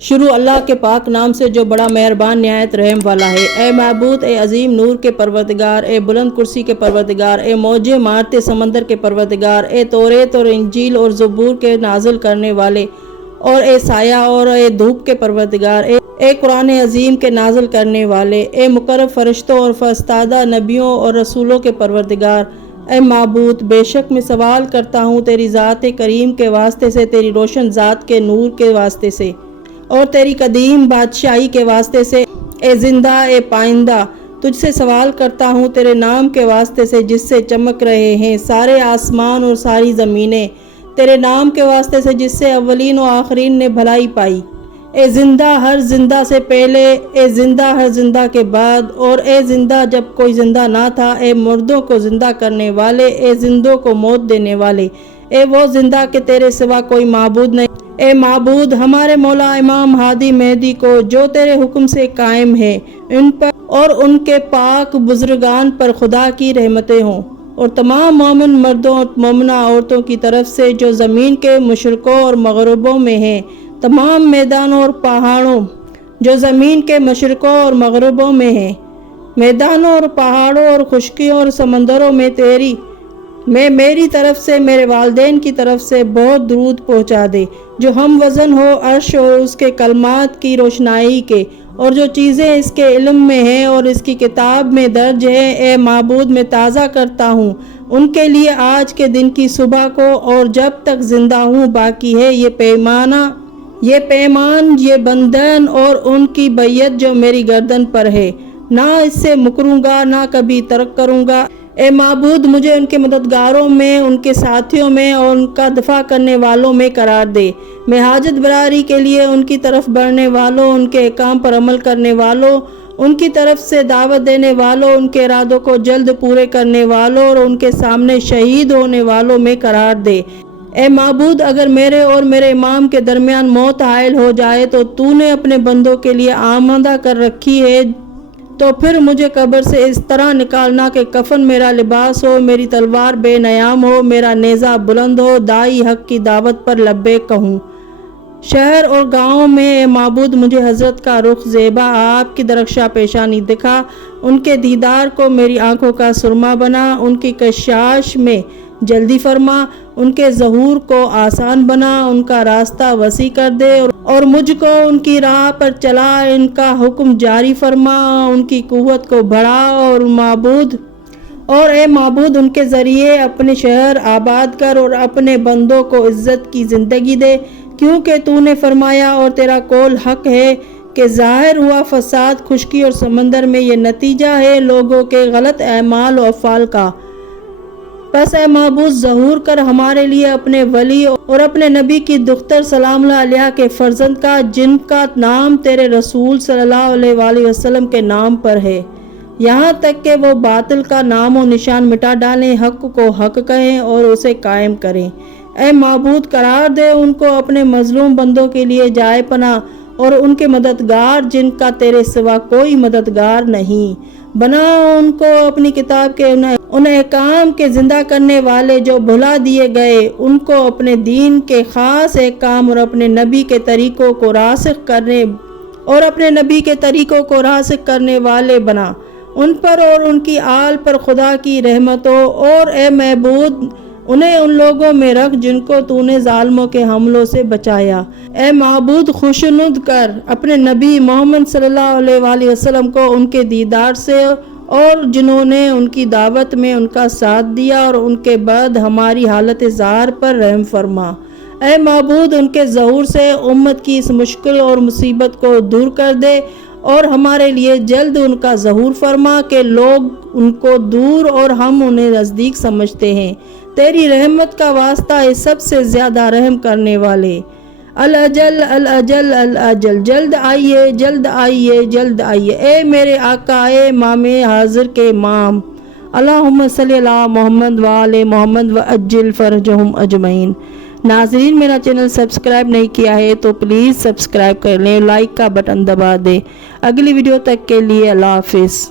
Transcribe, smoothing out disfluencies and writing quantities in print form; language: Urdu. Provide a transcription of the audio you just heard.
شروع اللہ کے پاک نام سے جو بڑا مہربان نہایت رحم والا ہے۔ اے معبود، اے عظیم نور کے پروردگار، اے بلند کرسی کے پروردگار، اے موجیں مارتے سمندر کے پروردگار، اے توریت اور انجیل اور زبور کے نازل کرنے والے، اور اے سایہ اور اے دھوپ کے پروردگار، اے قرآن عظیم کے نازل کرنے والے، اے مقرب فرشتوں اور فرستادہ نبیوں اور رسولوں کے پروردگار۔ اے معبود، بے شک میں سوال کرتا ہوں تیری ذات کریم کے واسطے سے، تیری روشن ذات کے نور کے واسطے سے، اور تیری قدیم بادشاہی کے واسطے سے۔ اے زندہ، اے پائندہ، تجھ سے سوال کرتا ہوں تیرے نام کے واسطے سے جس سے چمک رہے ہیں سارے آسمان اور ساری زمینیں، تیرے نام کے واسطے سے جس سے اولین و آخرین نے بھلائی پائی۔ اے زندہ ہر زندہ سے پہلے، اے زندہ ہر زندہ کے بعد، اور اے زندہ جب کوئی زندہ نہ تھا، اے مردوں کو زندہ کرنے والے، اے زندوں کو موت دینے والے، اے وہ زندہ کہ تیرے سوا کوئی معبود نہیں۔ اے معبود، ہمارے مولا امام ہادی مہدی کو جو تیرے حکم سے قائم ہے، ان پر اور ان کے پاک بزرگان پر خدا کی رحمتیں ہوں، اور تمام مومن مردوں اور مومنہ عورتوں کی طرف سے جو زمین کے مشرقوں اور مغربوں میں ہیں، تمام میدانوں اور پہاڑوں جو زمین کے مشرقوں اور مغربوں میں ہیں، میدانوں اور پہاڑوں اور خشکیوں اور سمندروں میں میری طرف سے میرے والدین کی طرف سے بہت درود پہنچا دے، جو ہم وزن ہو عرش اور اس کے کلمات کی روشنائی کے، اور جو چیزیں اس کے علم میں ہیں اور اس کی کتاب میں درج ہیں۔ اے معبود، میں تازہ کرتا ہوں ان کے لیے آج کے دن کی صبح کو، اور جب تک زندہ ہوں باقی ہے یہ پیمان، یہ بندھن اور ان کی بیعت جو میری گردن پر ہے، نہ اس سے مکروں گا نہ کبھی ترک کروں گا۔ اے معبود، مجھے ان کے مددگاروں میں، ان کے ساتھیوں میں اور ان کا دفاع کرنے والوں میں قرار دے۔ میں حاجت براری کے لیے ان کی طرف بڑھنے والوں، ان کے احکام پر عمل کرنے والوں، ان کی طرف سے دعوت دینے والوں، ان کے ارادوں کو جلد پورے کرنے والوں اور ان کے سامنے شہید ہونے والوں میں قرار دے۔ اے معبود، اگر میرے اور میرے امام کے درمیان موت حائل ہو جائے تو تو نے اپنے بندوں کے لیے آمادہ کر رکھی ہے، تو پھر مجھے قبر سے اس طرح نکالنا کہ کفن میرا لباس ہو، میری تلوار بے نیام ہو، میرا نیزہ بلند ہو، داعی حق کی دعوت پر لبیک کہوں۔ شہر اور گاؤں میں اے معبود، مجھے حضرت کا رخ زیبا، آپ کی درخشاں پیشانی دکھا، ان کے دیدار کو میری آنکھوں کا سرما بنا، ان کی کشاش میں جلدی فرما، ان کے ظہور کو آسان بنا، ان کا راستہ وسیع کر دے، اور مجھ کو ان کی راہ پر چلا ان کا حکم جاری فرما، ان کی قوت کو بڑھا، اور اے معبود ان کے ذریعے اپنے شہر آباد کر اور اپنے بندوں کو عزت کی زندگی دے، کیونکہ تو نے فرمایا اور تیرا قول حق ہے کہ ظاہر ہوا فساد خشکی اور سمندر میں یہ نتیجہ ہے لوگوں کے غلط اعمال و افعال کا۔ پس اے معبود، ظہور کر ہمارے لیے اپنے ولی اور اپنے نبی کی دختر سلام اللہ علیہ کے فرزند کا، جن کا نام تیرے رسول صلی اللہ علیہ وآلہ وسلم کے نام پر ہے، یہاں تک کہ وہ باطل کا نام و نشان مٹا ڈالیں، حق کو حق کہیں اور اسے قائم کریں۔ اے معبود، قرار دے ان کو اپنے مظلوم بندوں کے لیے جائے پناہ اور ان کے مددگار جن کا تیرے سوا کوئی مددگار نہیں۔ بنا ان کو اپنی کتاب کے ان احکام کے زندہ کرنے والے جو بھلا دیے گئے، ان کو اپنے دین کے خاص احکام اور اپنے نبی کے طریقوں کو راسخ کرنے والے بنا، ان پر اور ان کی آل پر خدا کی رحمت ہو، اور اے معبود انہیں ان لوگوں میں رکھ جن کو تو نے ظالموں کے حملوں سے بچایا۔ اے معبود، خوشنود کر اپنے نبی محمد صلی اللہ علیہ وآلہ وسلم کو ان کے دیدار سے، اور جنہوں نے ان کی دعوت میں ان کا ساتھ دیا، اور ان کے بعد ہماری حالت ظاہر پر رحم فرما۔ اے معبود، ان کے ظہور سے امت کی اس مشکل اور مصیبت کو دور کر دے، اور ہمارے لیے جلد ان کا ظہور فرما کہ لوگ ان کو دور اور ہم انہیں نزدیک سمجھتے ہیں۔ تیری رحمت کا واسطہ اس سب سے زیادہ رحم کرنے والے۔ الاجل الاجل الاجل، جلد آئیے جلد آئیے جلد آئیے، اے میرے آقا، اے امام حاضر کے امام۔ اللہم صلی علی محمد وآل محمد وعجل فرجہم اجمعین۔ ناظرین، میرا چینل سبسکرائب نہیں کیا ہے تو پلیز سبسکرائب کر لیں، لائک کا بٹن دبا دیں۔ اگلی ویڈیو تک کے لیے اللہ حافظ۔